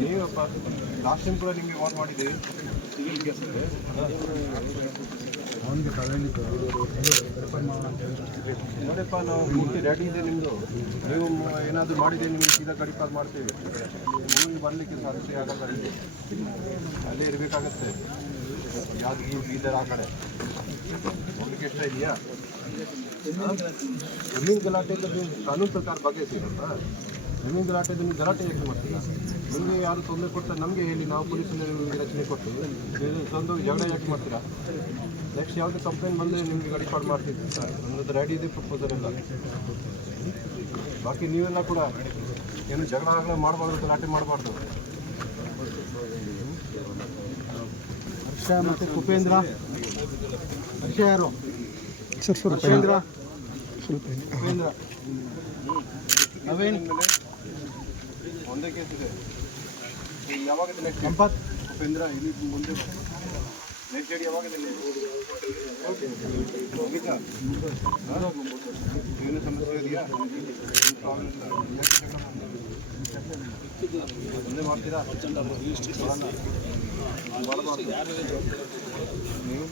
ನೀವಪ್ಪ last time ಕೂಡ ನಿಮಗೆ war ಮಾಡಿದ್ದೀವಿ ಸಿವಿಲ್ ಕೇಸಲ್ಲಿ. ನೋಡಪ್ಪ, ನಾವು ಪೂರ್ತಿ ರೆಡಿ ಇದೆ ನಿಮ್ಮದು. ನೀವು ಏನಾದರೂ ಮಾಡಿದೆ ನಿಮಗೆ ಸೀದಾ ಗಡಿ ಪಾಸ್ ಮಾಡ್ತೀವಿ. ಊರಿಗೆ ಬರಲಿಕ್ಕೆ ಸಾಧ್ಯ ಆಗಲ್ಲ. ಅಲ್ಲೇ ಇರಬೇಕಾಗತ್ತೆ. ಯಾವ್ದು ಬೀದರ್ ಆ ಕಡೆ ಹೋಗ್ಲಿಕ್ಕೆ ಇಷ್ಟ ಇದೆಯಾ? ಜಮೀನು ಗಲಾಟೆಯಿಂದ ನೀವು ಕಾನೂನು ಪ್ರಕಾರ ಬಗೆಹರಿಸಿರಲ್ಲ. ಜಮೀನು ಗಲಾಟೆಯಿಂದ ನೀವು ಗಲಾಟೆ ಯಾಕೆ ಮಾಡ್ತೀರಾ? ನಿಮಗೆ ಯಾರು ತೊಂದರೆ ಕೊಡ್ತಾರೆ ನಮಗೆ ಹೇಳಿ, ನಾವು ಪೊಲೀಸರಿಗೆ ರಚನೆ ಕೊಡ್ತೀವಿ. ತಂದು ಜಗಳ ಯಾಕೆ ಮಾಡ್ತೀರಾ? ನೆಕ್ಸ್ಟ್ ಯಾವುದು ಕಂಪ್ಲೇಂಟ್ ಬಂದರೆ ನಿಮಗೆ ಗಡಿಪಾಡು ಮಾಡ್ತಿದ್ವಿ ಸರ್. ನಮ್ಮದು ರೆಡಿ ಇದೆ ಪ್ರಪೋಸಲ್ ಎಲ್ಲ. ಬಾಕಿ ನೀವೆಲ್ಲ ಕೂಡ ಏನು ಜಗಳ ಆಗಲ ಮಾಡಬಾರ್ದು, ಗಲಾಟೆ ಮಾಡಬಾರ್ದು. ಹರ್ಷ ಮತ್ತು ಉಪೇಂದ್ರ. ಹರ್ಷ ಯಾರು? ಉಪೇಂದ್ರ. ಉಪೇಂದ್ರ ನವೀನ್ ಒಂದೇ ಕೇಸ್ ಇದೆ. ಯಾವಾಗ ನೆಕ್ಸ್ಟ್ ಸಂಪತ್ ಉಪೇಂದ್ರ ಇಲ್ಲಿ ಮುಂದೆ ನೆಕ್ಸ್ಟ್ ಡೇಟ್ ಯಾವಾಗಿದೆ? ಹೋಗಿದ್ದ ಏನು ಸಮಸ್ಯೆ ಇದೆಯಾ? ಒಂದೇ ಮಾಡ್ತೀರಾ? ನೀವು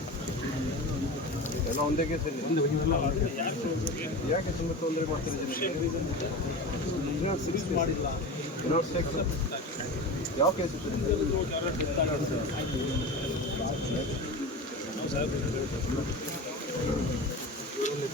ಎಲ್ಲ ಒಂದೇ ಕೇಸಲ್ಲಿ ಯಾಕೆ ತುಂಬ ತೊಂದರೆ ಮಾಡ್ತೀರಿ? ಮಾಡಿಲ್ಲ. ಯಾವ ಕೇಸ್ ಇತ್ತು?